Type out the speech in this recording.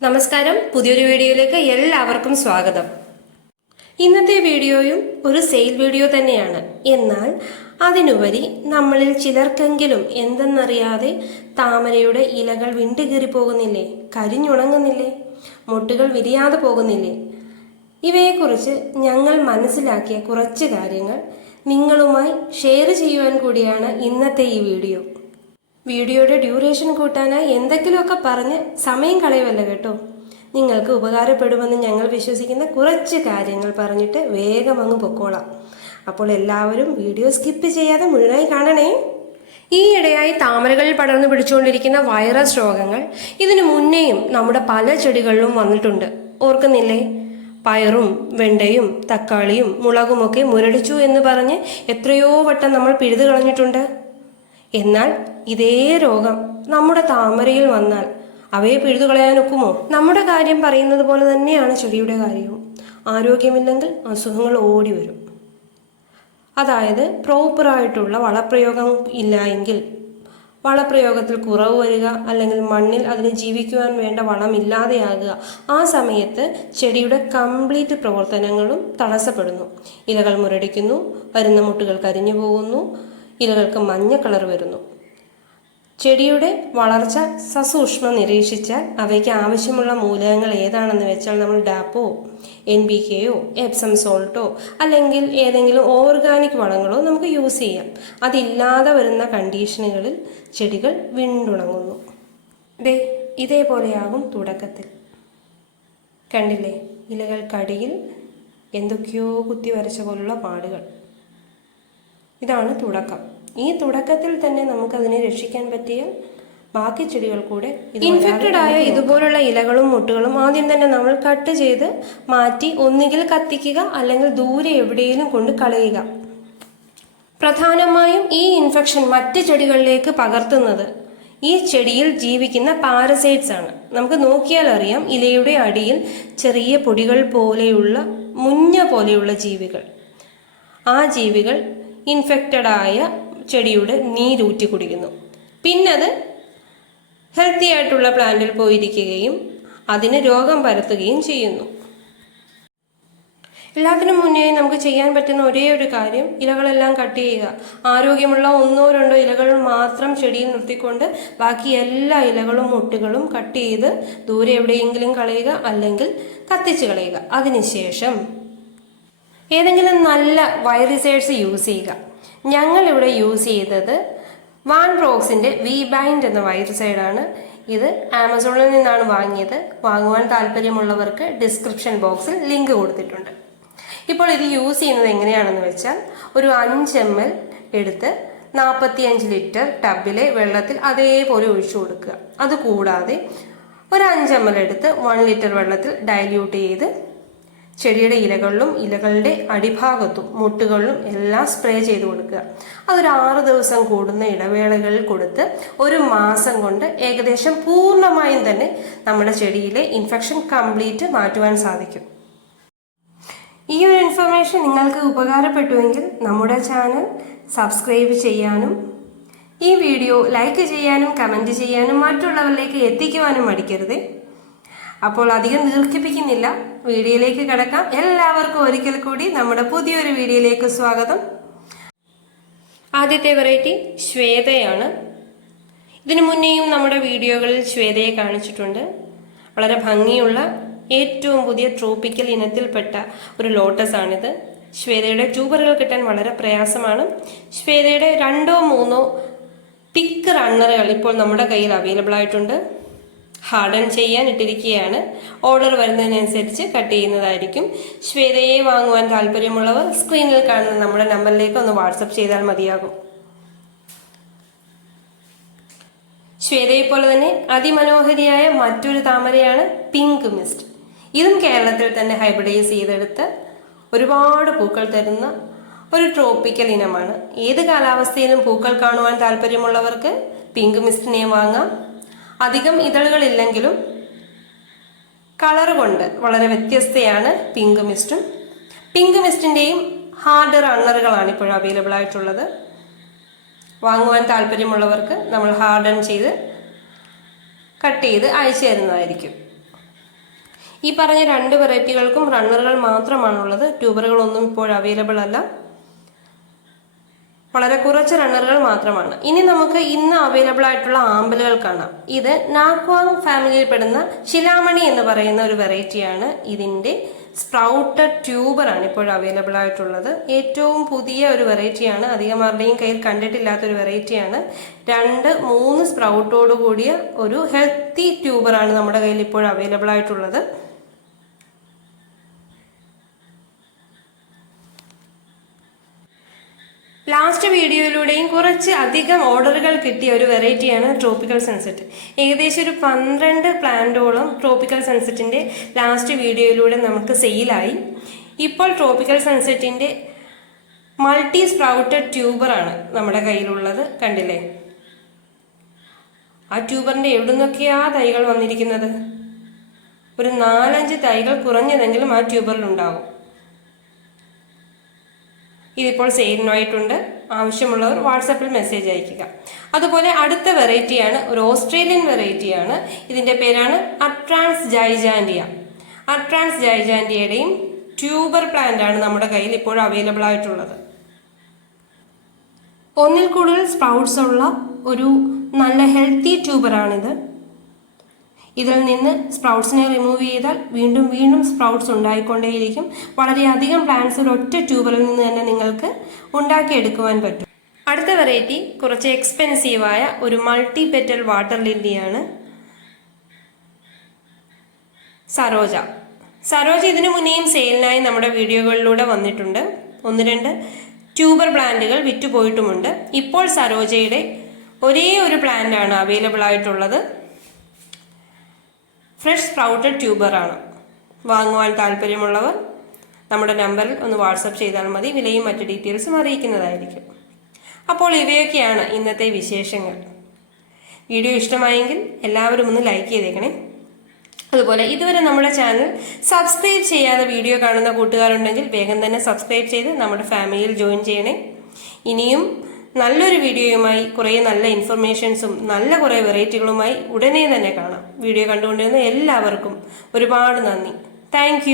നമസ്കാരം, പുതിയൊരു വീഡിയോയിലേക്ക് എല്ലാവർക്കും സ്വാഗതം. ഇന്നത്തെ വീഡിയോയും ഒരു സെയിൽ വീഡിയോ തന്നെയാണ്. എന്നാൽ അതിനുപരി നമ്മളിൽ ചിലർക്കെങ്കിലും എന്തെന്നറിയാതെ താമരയുടെ ഇലകൾ വിണ്ടുകീറി പോകുന്നില്ലേ, കരിഞ്ഞുണങ്ങുന്നില്ലേ, മുട്ടുകൾ വിരിയാതെ പോകുന്നില്ലേ? ഇവയെക്കുറിച്ച് ഞങ്ങൾ മനസ്സിലാക്കിയ കുറച്ച് കാര്യങ്ങൾ നിങ്ങളുമായി ഷെയർ ചെയ്യുവാൻ കൂടിയാണ് ഇന്നത്തെ ഈ വീഡിയോ. വീഡിയോയുടെ ഡ്യൂറേഷൻ കൂട്ടാനായി എന്തെങ്കിലുമൊക്കെ പറഞ്ഞ് സമയം കളയുമല്ല കേട്ടോ. നിങ്ങൾക്ക് ഉപകാരപ്പെടുമെന്ന് ഞങ്ങൾ വിശ്വസിക്കുന്ന കുറച്ച് കാര്യങ്ങൾ പറഞ്ഞിട്ട് വേഗം അങ്ങ് പൊക്കോളാം. അപ്പോൾ എല്ലാവരും വീഡിയോ സ്കിപ്പ് ചെയ്യാതെ മുഴുവനായി കാണണേ. ഈയിടെയായി താമരകളിൽ പടർന്നു പിടിച്ചുകൊണ്ടിരിക്കുന്ന വൈറസ് രോഗങ്ങൾ ഇതിനു മുന്നേയും നമ്മുടെ പല ചെടികളിലും വന്നിട്ടുണ്ട്. ഓർക്കുന്നില്ലേ? പയറും വെണ്ടയും തക്കാളിയും മുളകുമൊക്കെ മുരടിച്ചു എന്ന് പറഞ്ഞ് എത്രയോ വട്ടം നമ്മൾ പിഴുതു കളഞ്ഞിട്ടുണ്ട്. എന്നാൽ ഇതേ രോഗം നമ്മുടെ താമരയിൽ വന്നാൽ അവയെ പിഴുതു കളയാനൊക്കുമോ? നമ്മുടെ കാര്യം പറയുന്നത് പോലെ തന്നെയാണ് ചെടിയുടെ കാര്യവും. ആരോഗ്യമില്ലെങ്കിൽ അസുഖങ്ങൾ ഓടി വരും. അതായത് പ്രോപ്പറായിട്ടുള്ള വളപ്രയോഗം ഇല്ല എങ്കിൽ, വളപ്രയോഗത്തിൽ കുറവ് വരിക, അല്ലെങ്കിൽ മണ്ണിൽ അതിന് ജീവിക്കുവാൻ വേണ്ട വളമില്ലാതെയാകുക, ആ സമയത്ത് ചെടിയുടെ കംപ്ലീറ്റ് പ്രവർത്തനങ്ങളും തടസ്സപ്പെടുന്നു. ഇലകൾ മുരടിക്കുന്നു, വരുന്ന മുട്ടുകൾ കരിഞ്ഞു പോകുന്നു, ഇലകൾക്ക് മഞ്ഞ കളർ വരുന്നു. ചെടിയുടെ വളർച്ച സസൂക്ഷ്മം നിരീക്ഷിച്ചാൽ അവയ്ക്ക് ആവശ്യമുള്ള മൂലകങ്ങൾ ഏതാണെന്ന് വെച്ചാൽ നമ്മൾ ഡാപ്പോ NPKയോ എപ്സം സോൾട്ടോ അല്ലെങ്കിൽ ഏതെങ്കിലും ഓർഗാനിക് വളങ്ങളോ നമുക്ക് യൂസ് ചെയ്യാം. അതില്ലാതെ വരുന്ന കണ്ടീഷനുകളിൽ ചെടികൾ വിണ്ടുണങ്ങുന്നു. ഇതേപോലെയാകും തുടക്കത്തിൽ. കണ്ടില്ലേ? ഇലകൾക്കടിയിൽ എന്തൊക്കെയോ കുത്തി വരച്ച പോലുള്ള പാടുകൾ. ഇതാണ് തുടക്കം. ഈ തുടക്കത്തിൽ തന്നെ നമുക്കതിനെ രക്ഷിക്കാൻ പറ്റിയ ബാക്കി ചെടികൾ കൂടെ ഇൻഫെക്റ്റഡ് ആയ ഇതുപോലുള്ള ഇലകളും മുട്ടുകളും ആദ്യം തന്നെ നമ്മൾ കട്ട് ചെയ്ത് മാറ്റി ഒന്നുകിൽ കത്തിക്കുക അല്ലെങ്കിൽ ദൂരെ എവിടെയെങ്കിലും കൊണ്ട് കളയുക. പ്രധാനമായും ഈ ഇൻഫെക്ഷൻ മറ്റ് ചെടികളിലേക്ക് പകർത്തുന്നത് ഈ ചെടിയിൽ ജീവിക്കുന്ന പാരസൈറ്റ്സ് ആണ്. നമുക്ക് നോക്കിയാൽ അറിയാം, ഇലയുടെ അടിയിൽ ചെറിയ പൊടികൾ പോലെയുള്ള മുഞ്ഞ പോലെയുള്ള ജീവികൾ. ആ ജീവികൾ ഇൻഫെക്റ്റഡ് ആയ ചെടിയുടെ നീരൂറ്റി കുടിക്കുന്നു. പിന്നെ അത് ഹെൽത്തി ആയിട്ടുള്ള പ്ലാന്റിൽ പോയിരിക്കുകയും അതിന് രോഗം പരത്തുകയും ചെയ്യുന്നു. എല്ലാത്തിനും മുന്നേ നമുക്ക് ചെയ്യാൻ പറ്റുന്ന ഒരേ ഒരു കാര്യം ഇലകളെല്ലാം കട്ട് ചെയ്യുക. ആരോഗ്യമുള്ള 1-2 ഇലകൾ മാത്രം ചെടിയിൽ നിർത്തിക്കൊണ്ട് ബാക്കി എല്ലാ ഇലകളും മുട്ടുകളും കട്ട് ചെയ്ത് ദൂരെ എവിടെയെങ്കിലും കളയുക, അല്ലെങ്കിൽ കത്തിച്ച് കളയുക. അതിനുശേഷം ഏതെങ്കിലും നല്ല വൈറസൈഡ്സ് യൂസ് ചെയ്യുക. ഞങ്ങളിവിടെ യൂസ് ചെയ്തത് വാൻറോക്സിന്റെ V-Bind എന്ന വൈറസൈഡാണ്. ഇത് ആമസോണിൽ നിന്നാണ് വാങ്ങിയത്. വാങ്ങുവാൻ താല്പര്യമുള്ളവർക്ക് ഡിസ്ക്രിപ്ഷൻ ബോക്സിൽ ലിങ്ക് കൊടുത്തിട്ടുണ്ട്. ഇപ്പോൾ ഇത് യൂസ് ചെയ്യുന്നത് എങ്ങനെയാണെന്ന് വെച്ചാൽ, ഒരു 5 ml എടുത്ത് 45 ലിറ്റർ ടബിലെ വെള്ളത്തിൽ അതേപോലെ ഒഴിച്ചു കൊടുക്കുക. അതുകൂടാതെ ഒരു 5 ml എടുത്ത് 1 ലിറ്റർ വെള്ളത്തിൽ ഡൈല്യൂട്ട് ചെയ്ത് ചെടിയുടെ ഇലകളിലും ഇലകളുടെ അടിഭാഗത്തും മുട്ടുകളിലും എല്ലാം സ്പ്രേ ചെയ്ത് കൊടുക്കുക. അതൊരു 6 ദിവസം കൂടുന്ന ഇടവേളകളിൽ കൊടുത്ത് 1 മാസം കൊണ്ട് ഏകദേശം പൂർണ്ണമായും തന്നെ നമ്മുടെ ചെടിയിലെ ഇൻഫെക്ഷൻ കംപ്ലീറ്റ് മാറ്റുവാൻ സാധിക്കും. ഈ ഒരു ഇൻഫർമേഷൻ നിങ്ങൾക്ക് ഉപകാരപ്പെട്ടുവെങ്കിൽ നമ്മുടെ ചാനൽ സബ്സ്ക്രൈബ് ചെയ്യാനും ഈ വീഡിയോ ലൈക്ക് ചെയ്യാനും കമൻറ്റ് ചെയ്യാനും മറ്റുള്ളവരിലേക്ക് എത്തിക്കുവാനും മടിക്കരുത്. അപ്പോൾ അധികം ദീർഘിപ്പിക്കുന്നില്ല, വീഡിയോയിലേക്ക് കിടക്കാം. എല്ലാവർക്കും ഒരിക്കൽ കൂടി നമ്മുടെ പുതിയൊരു വീഡിയോയിലേക്ക് സ്വാഗതം. ആദ്യത്തെ വെറൈറ്റി ശ്വേതയാണ്. ഇതിനു മുന്നേയും നമ്മുടെ വീഡിയോകളിൽ ശ്വേതയെ കാണിച്ചിട്ടുണ്ട്. വളരെ ഭംഗിയുള്ള ഏറ്റവും പുതിയ ട്രോപ്പിക്കൽ ഇനത്തിൽപ്പെട്ട ഒരു ലോട്ടസ് ആണിത്. ശ്വേതയുടെ ട്യൂബറുകൾ കിട്ടാൻ വളരെ പ്രയാസമാണ്. ശ്വേതയുടെ 2-3 പിക്ക് റണ്ണറുകൾ ഇപ്പോൾ നമ്മുടെ കയ്യിൽ അവൈലബിൾ ആയിട്ടുണ്ട്. ഹാർഡൻ ചെയ്യാൻ ഇട്ടിരിക്കുകയാണ്. ഓർഡർ വരുന്നതിനനുസരിച്ച് കട്ട് ചെയ്യുന്നതായിരിക്കും. ശ്വേതയെ വാങ്ങുവാൻ താല്പര്യമുള്ളവർ സ്ക്രീനിൽ കാണുന്ന നമ്മുടെ നമ്പറിലേക്ക് ഒന്ന് വാട്സപ്പ് ചെയ്താൽ മതിയാകും. ശ്വേതയെ പോലെ തന്നെ അതിമനോഹരിയായ മറ്റൊരു താമരയാണ് പിങ്ക് മിസ്റ്റ്. ഇതും കേരളത്തിൽ തന്നെ ഹൈബ്രിഡൈസ് ചെയ്തെടുത്ത് ഒരുപാട് പൂക്കൾ തരുന്ന ഒരു ട്രോപ്പിക്കൽ ഇനമാണ്. ഏത് കാലാവസ്ഥയിലും പൂക്കൾ കാണുവാൻ താല്പര്യമുള്ളവർക്ക് പിങ്ക് മിസ്റ്റിനെ വാങ്ങാം. അധികം ഇതളുകളില്ലെങ്കിലും കളർ കൊണ്ട് വളരെ വ്യത്യസ്തയാണ് പിങ്ക് മിസ്റ്റും. പിങ്ക് മിസ്റ്റിൻ്റെയും ഹാർഡ് റണ്ണറുകളാണ് ഇപ്പോൾ അവൈലബിൾ ആയിട്ടുള്ളത്. വാങ്ങുവാൻ താല്പര്യമുള്ളവർക്ക് നമ്മൾ ഹാർഡൻ ചെയ്ത് കട്ട് ചെയ്ത് അയച്ചു തരുന്നതായിരിക്കും. ഈ പറഞ്ഞ 2 വെറൈറ്റികൾക്കും റണ്ണറുകൾ മാത്രമാണുള്ളത്. ട്യൂബറുകളൊന്നും ഇപ്പോൾ അവൈലബിൾ അല്ല. വളരെ കുറച്ച് റണ്ണറുകൾ മാത്രമാണ്. ഇനി നമുക്ക് ഇന്ന് അവൈലബിൾ ആയിട്ടുള്ള ആമ്പലുകൾ കാണാം. ഇത് നാക്വാങ് ഫാമിലിയിൽപ്പെടുന്ന ശിലാമണി എന്ന് പറയുന്ന ഒരു വെറൈറ്റിയാണ്. ഇതിന്റെ സ്പ്രൗട്ടഡ് ട്യൂബറാണ് ഇപ്പോൾ അവൈലബിൾ ആയിട്ടുള്ളത്. ഏറ്റവും പുതിയ ഒരു വെറൈറ്റിയാണ്. അധികം ആരുടെയും കയ്യിൽ കണ്ടിട്ടില്ലാത്തൊരു വെറൈറ്റിയാണ്. 2-3 സ്പ്രൗട്ടോട് കൂടിയ ഒരു ഹെൽത്തി ട്യൂബറാണ് നമ്മുടെ കയ്യിൽ ഇപ്പോൾ അവൈലബിൾ ആയിട്ടുള്ളത്. ലാസ്റ്റ് വീഡിയോയിലൂടെയും കുറച്ച് അധികം ഓർഡറുകൾ കിട്ടിയ ഒരു വെറൈറ്റിയാണ് ട്രോപ്പിക്കൽ സൺസെറ്റ്. ഏകദേശം ഒരു 12 പ്ലാന്റോളം ട്രോപ്പിക്കൽ സൺസെറ്റിന്റെ ലാസ്റ്റ് വീഡിയോയിലൂടെ നമുക്ക് സെയിലായി. ഇപ്പോൾ ട്രോപ്പിക്കൽ സൺസെറ്റിന്റെ മൾട്ടി സ്പ്രൗട്ടഡ് ട്യൂബറാണ് നമ്മുടെ കയ്യിലുള്ളത്. കണ്ടില്ലേ, ആ ട്യൂബറിന്റെ എവിടെ നിന്നൊക്കെയാ തൈകൾ വന്നിരിക്കുന്നത്? ഒരു 4-5 തൈകൾ കുറഞ്ഞതെങ്കിലും ആ ട്യൂബറിൽ ഉണ്ടാവും. ഇതിപ്പോൾ സെയിലിനായിട്ടുണ്ട്. ആവശ്യമുള്ളവർ വാട്സാപ്പിൽ മെസ്സേജ് അയക്കുക. അതുപോലെ അടുത്ത വെറൈറ്റിയാണ്, ഒരു ഓസ്ട്രേലിയൻ വെറൈറ്റിയാണ്. ഇതിന്റെ പേരാണ് അട്രാൻസ് ജൈജാൻഡിയ. അട്രാൻസ് ജൈജാൻഡിയയുടെയും ട്യൂബർ പ്ലാന്റ് ആണ് നമ്മുടെ കയ്യിൽ ഇപ്പോൾ അവൈലബിൾ ആയിട്ടുള്ളത്. ഒന്നിൽ കൂടുതൽ സ്പ്രൗട്ട്സ് ഉള്ള ഒരു നല്ല ഹെൽത്തി ട്യൂബറാണിത്. ഇതിൽ നിന്ന് സ്പ്രൗട്ട്സിനെ റിമൂവ് ചെയ്താൽ വീണ്ടും വീണ്ടും സ്പ്രൗട്ട്സ് ഉണ്ടായിക്കൊണ്ടേയിരിക്കും. വളരെയധികം പ്ലാന്റ്സ് ഒരു ഒറ്റ ട്യൂബറിൽ നിന്ന് തന്നെ നിങ്ങൾക്ക് ഉണ്ടാക്കിയെടുക്കുവാൻ പറ്റും. അടുത്ത വെറൈറ്റി കുറച്ച് എക്സ്പെൻസീവായ ഒരു മൾട്ടി പെറ്റൽ വാട്ടർ ലില്ലിയാണ്, സരോജ. സരോജ ഇതിനു മുന്നേയും സെയിലിനായി നമ്മുടെ വീഡിയോകളിലൂടെ വന്നിട്ടുണ്ട്. 1-2 ട്യൂബർ പ്ലാന്റുകൾ വിറ്റുപോയിട്ടുമുണ്ട്. ഇപ്പോൾ സരോജയുടെ ഒരേ ഒരു പ്ലാന്റ് ആണ് അവൈലബിൾ ആയിട്ടുള്ളത്. ഫ്രഷ് സ്പ്രൗട്ടഡ് ട്യൂബറാണ്. വാങ്ങുവാൻ താല്പര്യമുള്ളവർ നമ്മുടെ നമ്പറിൽ ഒന്ന് വാട്സപ്പ് ചെയ്താൽ മതി. വിലയും മറ്റു ഡീറ്റെയിൽസും അറിയിക്കുന്നതായിരിക്കും. അപ്പോൾ ഇവയൊക്കെയാണ് ഇന്നത്തെ വിശേഷങ്ങൾ. വീഡിയോ ഇഷ്ടമായെങ്കിൽ എല്ലാവരും ഒന്ന് ലൈക്ക് ചെയ്തേക്കണേ. അതുപോലെ ഇതുവരെ നമ്മുടെ ചാനൽ സബ്സ്ക്രൈബ് ചെയ്യാതെ വീഡിയോ കാണുന്ന കൂട്ടുകാരുണ്ടെങ്കിൽ വേഗം തന്നെ സബ്സ്ക്രൈബ് ചെയ്ത് നമ്മുടെ ഫാമിലിയിൽ ജോയിൻ ചെയ്യണേ. ഇനിയും നല്ലൊരു വീഡിയോയുമായി കുറേ നല്ല ഇൻഫർമേഷൻസും നല്ല കുറേ വെറൈറ്റികളുമായി ഉടനെ തന്നെ കാണാം. വീഡിയോ കണ്ടുകൊണ്ടിരുന്ന എല്ലാവർക്കും ഒരുപാട് നന്ദി. താങ്ക്